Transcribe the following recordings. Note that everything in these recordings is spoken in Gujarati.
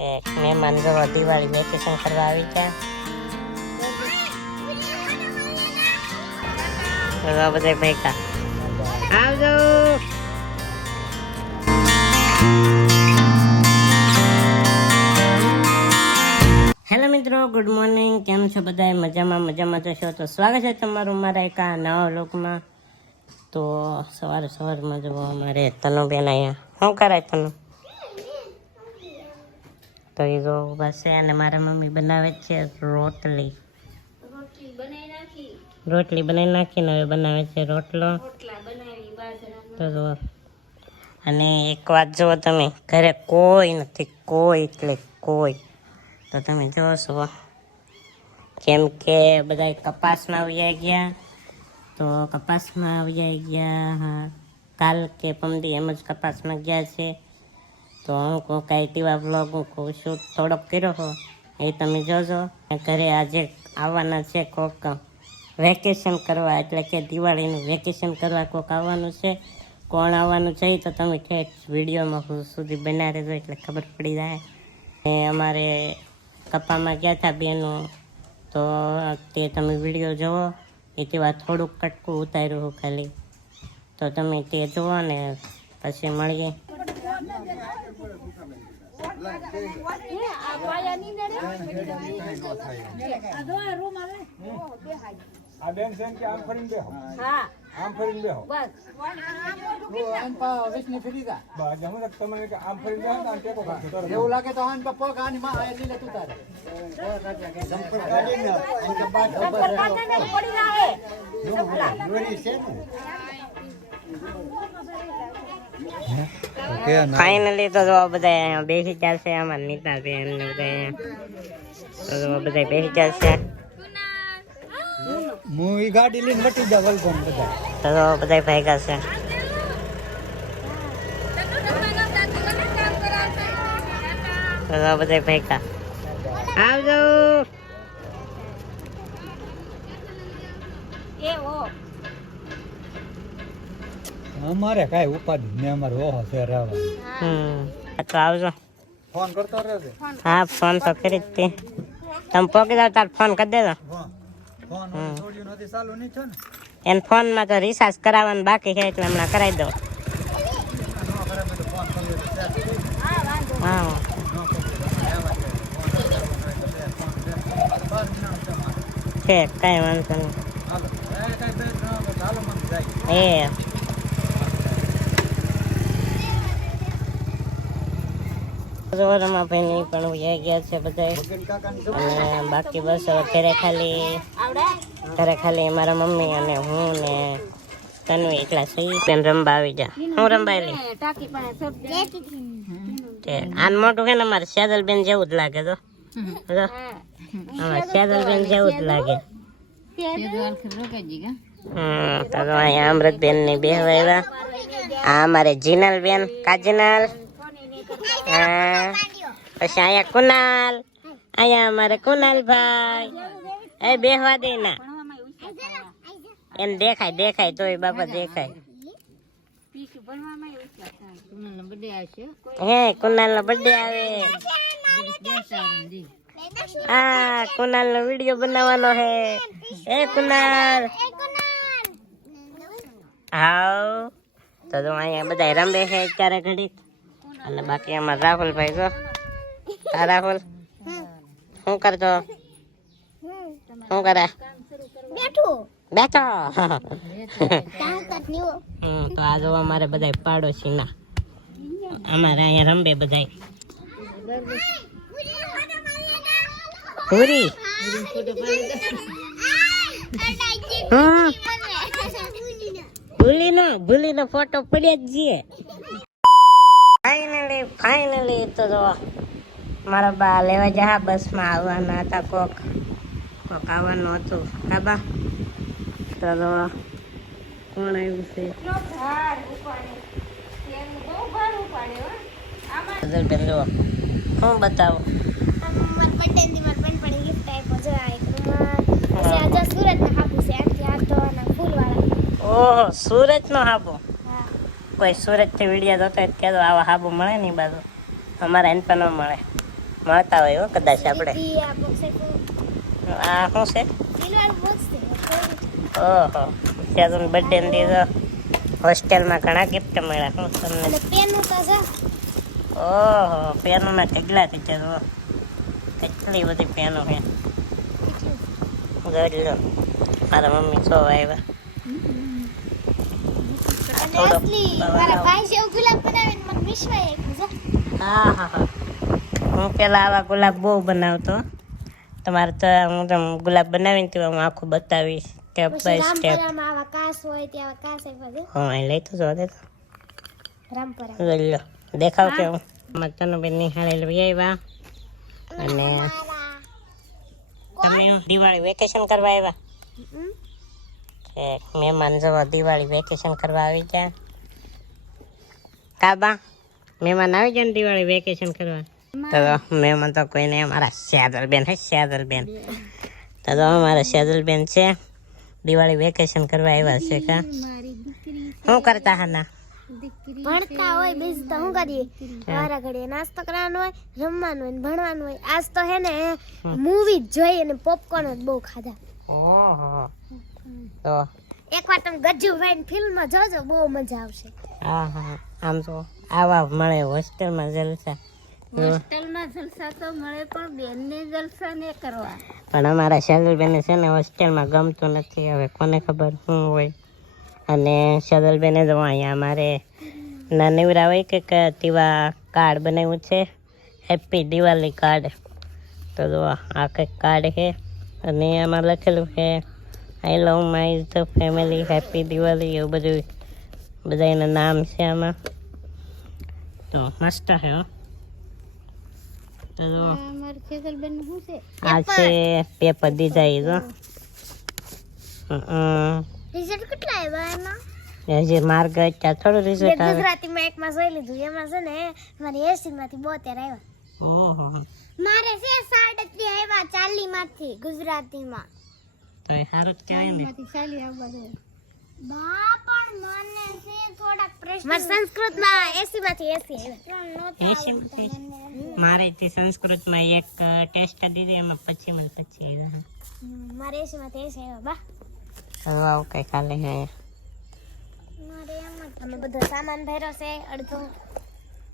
મહેમાન જવા દિવાળી વેકેશન કરવા આવી ગયા. તો બધા ભેગા. આવજો. હેલો મિત્રો, ગુડ મોર્નિંગ. કેમ છો બધા મજામાં મજામાં જશો તો સ્વાગત છે તમારું મારા એક આ નવા લોકમાં તો સવારે સવારમાં જવો અમારે તનુબેન અહીંયા. શું કરાય તનુ? તો એ જો છે અને મારા મમ્મી બનાવે છે રોટલી. રોટલી બનાવી નાખીને હવે બનાવે છે રોટલો. તો જો અને એક વાત જુઓ તમે ઘરે કોઈ નથી કોઈ એટલે કોઈ. તો તમે જુઓ છો કેમ કે બધા કપાસમાં આવી ગયા. તો કપાસમાં આવી ગયા હા. કાલ કે પમદી એમ જ કપાસમાં ગયા છે. તો હું કહું કાંઈ ટીવા બ્લોગ હું છું, થોડોક કર્યો હો. એ તમે જોજો. ઘરે આજે આવવાના છે કોક વેકેશન કરવા, એટલે કે દિવાળીનું વેકેશન કરવા કોક આવવાનું છે. કોણ આવવાનું છે તો તમે ઠેઠ વિડીયોમાં સુધી બના રહેજો એટલે ખબર પડી જાય. ને અમારે કપામાં ગયા હતા બેનો, તો તે તમે વીડિયો જુઓ એ તેવા થોડુંક કટકું ઉતાર્યું ખાલી. તો તમે તે જુઓ ને પછી મળીએ. આ બેન છે કે આમ ફરીને બેહો. આમ ફરીને બેહો. બસ. અમે તો તમને કે આમ ફરીને બેહો તો આમ ટેકો. એવું લાગે તો હાન પગ આની માં આ લીલે તું તારે. ફાઇનલી તો જો બધા અહીંયા બેસી જશે આમાં નીતા બેન ને બધા અહીંયા તો જો બધા બેસી જશે હું ઈ ગાડી લઈને વટી જા વલકોમ બધા તો જો બધા ભેગા છે તો જો બધા ભેગા આવજો અમારે કાંઈ ઉપાધિ ને અમારે ઓહો છે રહેવા તો આવજો. ફોન કરતો રહેશે હા ફોન તો કરી જ તે. તમે પોકી દો તાર ફોન કરી દેજો. ફોન નથી ચાલુ નહીં છો ને. એને ફોનમાં તો રિચાર્જ કરાવવાનું બાકી છે એટલે હમણાં કરાવી દો. હા. છે કાંઈ વાંધો નહીં. એ. એ રમાભાઈ પણ ઉયા ગયા છે બધા બાકી બસ હવે ખાલી, ઘરે ખાલી મારા મમ્મી અને હું ને તનુ એકલા સહી બેન રમવા આવી જા હું રમવાયેલી આન મોટું છે ને મારે શેદલબેન જેવું જ લાગે તો. અમારે જેવું જ લાગે. હમ, તો અહીંયા અમૃતબેનની બે આવ્યા. આ અમારે જીનલ બેન કાજનલ. હા. પછી અહીંયા કુનાલ, અહીંયા અમારે કુનાલ ભાઈ એ બેહવા દે ના. એમ દેખાય દેખાય, તોય બાપા દેખાય. હે કુનાલ નો બર્થડે આવે. હા કુનાલ નો વીડિયો બનાવવાનો હે. એ કુનાલ. હાવ તો અહીંયા બધા રમે છે અત્યારે ઘડીક. અને બાકી અમારા રાહુલભાઈ જો. આ રાહુલ શું કરતો શું કરે? બેઠો. હમ, તો આ જો અમારે બધા પાડોશી ના અમારે અહીંયા રમે બધા પૂરી હા. ભૂલીનો ભૂલીનો ફોટો પડ્યા જ જઈએ ફાઇનલી ફાઇનલી તો જો મારા બા લેવા જા બસમાં આવવાના હતા કોક. કોક આવવાનું હતું. હા બા. તો જો કોણ આવ્યું છે? બેન જુઓ હું બતાવું? ઓહો સુરત નો હાબુ. કોઈ સુરતથી વીડિયો જોતો હોય તો કહેતો આવા હાબુ મળે નહીં બાજુ? અમારા એન પણ ન મળે. મળતા હોય હો કદાચ આપણે. આ શું છે? ઓહો. ત્યાં બર્થડે ને દીધો. હોસ્ટેલમાં ઘણા ગિફ્ટ મળ્યા. શું તમને તો ઓહો પેનોના કેટલા ટીચર કેટલી બધી પેનો છે. જોઈ લો. મારા મમ્મી સો આવ્યા. મારા ભાઈ છે ગુલાબ બનાવીને મને વિશ્વાય હા હા હા. હું પેલા આવા ગુલાબ બહુ બનાવતો. તમારે તો હું તો ગુલાબ બનાવીને તો હું આખું બતાવીશ સ્ટેપ બાય સ્ટેપ. આવા કાસ હોય ત્યાં કાસ આપ્યા હા એ લઈ તો જો દે રામપરા લો. દેખાવ કે હું મારા બેન નિહાળે લઈ આવ્યા. અને તમે દિવાળી વેકેશન કરવા આવ્યા. કે મહેમાન જવા દિવાળી વેકેશન કરવા આવી ગયા. કાબા મહેમાન આવી ગયા ને દિવાળી વેકેશન કરવા? તો મહેમાન તો કોઈ નહીં અમારા શ્યાદલબેન હે શ્યાદલબેન તો તો અમારા શ્યાદલબેન છે. દિવાળી વેકેશન કરવા આવ્યા છે કા? શું કરતા હના? ભણતા હોય બીજું તો શું કરીએ? મારા ઘડીએ નાસ્તો કરવાનો હોય રમવાનું હોય ભણવાનું હોય. આજ તો હે ને મૂવી જ જોઈ અને પોપકોર્ન જ બહુ ખાધા. ઓહો. તો એકવાર તમે ગજ્જુભાઈ ની ફિલ્મ જોજો બહુ મજા આવશે. હા હા આમ તો આવા મળે હોસ્ટેલમાં જલસા. હોસ્ટેલમાં જલસા તો મળે પણ બેનને જલસા ને કરવા. પણ અમારા શાદલબેને છે ને હોસ્ટેલમાં ગમતું નથી. હવે કોને ખબર શું હોય. અને શાદલબેને જો અહીંયા અમારે નાનીવરા હોય કે કે તેવા કાર્ડ બનાવ્યું છે. Happy Diwali card. તો જો આ કંઈક કાર્ડ છે. અને એમાં લખેલું છે I love my the family happy Diwali એવું બધું બધા એના નામ છે આમાં. તો મસ્ત છે હો. આ છે પેપર દીધા તો રિઝલ્ટ કેટલા આવ્યા એમાં? માર્ગ થોડું રિઝલ્ટ આવે. ગુજરાતીમાં એકમાં જોઈ લીધું. એમાં છે ને મારી એસી માંથી બોતેર આવ્યા. ઓહો. મારે છે સાડત્રીસ આવ્યા ચાલી માંથી ગુજરાતીમાં. તો એ સારું જ કહેવાય ને બા પણ મને છે થોડાક પ્રશ્ન મારે સંસ્કૃતમાં 80 માંથી 80 આવ્યા એસી માંથી મારે તે સંસ્કૃતમાં એક ટેસ્ટ દીધી એમાં પછી મને પછી આવ્યા. હમ, મારે 80 માંથી 80 આવ્યા બા હવે આવું કઈ ખાલી હે મારે એમ જ અમે બધો સામાન ભર્યો છે અડધો હમ, હજી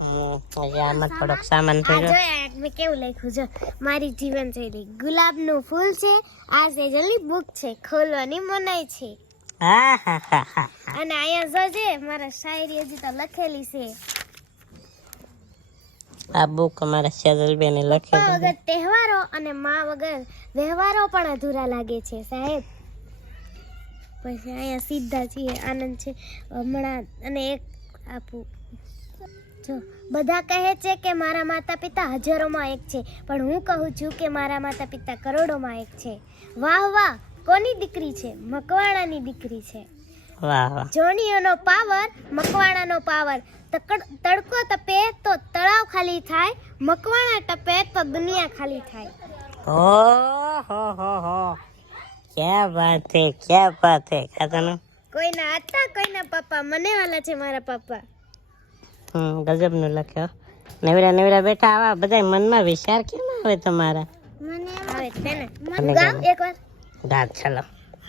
આમાં થોડોક સામાન? પડ્યો કેવું લખ્યું? છે મારી જીવનશૈલી ગુલાબનું ફૂલ છે આ સેજલની બુક છે ખોલવાની મનાઈ છે. અને અહીંયા જોજે મારા શાયરી હજી તો લખેલી છે. આ બુક અમારા સેજલબેને લખેલી વગર તહેવારો અને મા વગર વ્યવહારો પણ અધૂરા લાગે છે સાહેબ. પછી અહીંયા સીધા છીએ આનંદ છે. હમણાં અને એક આપું. જો બધા કહે છે કે મારા માતા પિતા હજારોમાં એક છે પણ હું કહું છું કે મારા માતા પિતા કરોડોમાં એક છે. વાહ વાહ કોની દીકરી છે? મકવાણાની દીકરી છે. વાહ વાહ. જોણીઓનો પાવર મકવાણાનો પાવર. તડકો તપે તો તળાવ ખાલી થાય મકવાણા ટપે તો દુનિયા ખાલી થાય. ઓ હો હો હો. ક્યાં વાત હે ક્યા વાત હે ખાતાનું? કોઈના હતા કોઈના પપ્પા? મને વાલા છે મારા પપ્પા. ગજબનું લખ્યો નવરા નવરા બેઠા આવા બધા મનમાં વિચાર કેમ આવે તમારા? મને આવે છે ને. મને ગાવ એકવાર. ગાત ચલો.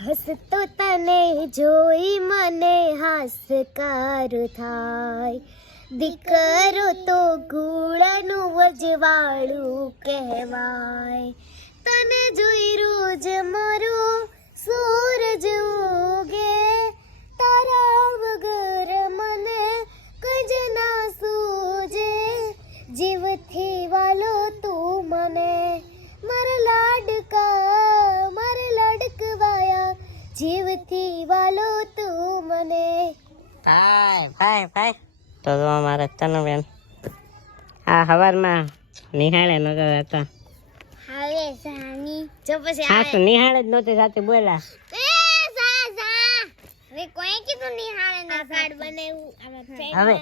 હસતો તને જોઈ મને હાસકાર થાય. દીકરો તો ગુળાનું વજવાળું કહેવાય. તને જોઈ રોજ મારો સૂરજ ઉગે. જીવથી વાલો તું મને. મારા લાડકા મારા લાડકવાયા. જીવથી વાલો તું મને. ભાઈ ભાઈ ભાઈ. તો તો અમારે તનુબેન આ હવારમાં નિહાળે નગર હતા. હવે સાની. જો પછી હા તો નિહાળે જ નહોતી સાથે બોલા એ સા સા હવે કોઈ કીધું નિહાળે ના કાર્ડ બનાવ્યું આમાં friend હવે ના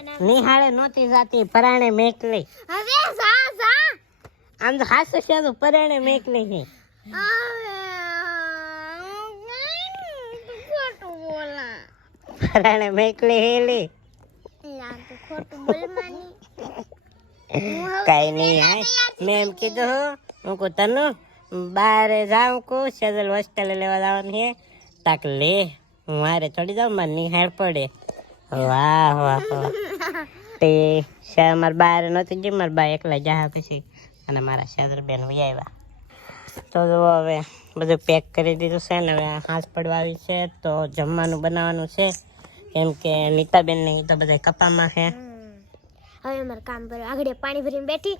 નામ. નિહાળે નહોતી જાતી પરાણે મેકલી હવે સા સા આમ તો હાસ છે પરાણે મેકલી છે ખોટું બોલા. પરાણે મેકલી હેલી. તું કઈ નહીં હા. મેં એમ કીધું હું કહું તનુ બહાર જાઉં કહું સેજલ હોસ્ટેલે લેવા જવાનું છે. તાક લે. હું મારે ચડી જાઉં, મારે નિહાળ પડે. વાહ વાહ વાહ. તે શા, મારા બાર નહોતી ગઈ, મારા બા એકલા જા પછી. અને મારા સેજલ બેન વહી આવ્યા. તો જો હવે બધું પેક કરી દીધું છે ને, હવે હાથ પડવા આવી છે, તો જમવાનું બનાવવાનું છે. કેમ કે નીતાબેન ને તો બધા કપામાં છે. હવે અમારે કામ કર્યું આગળ પાણી ભરીને બેઠી.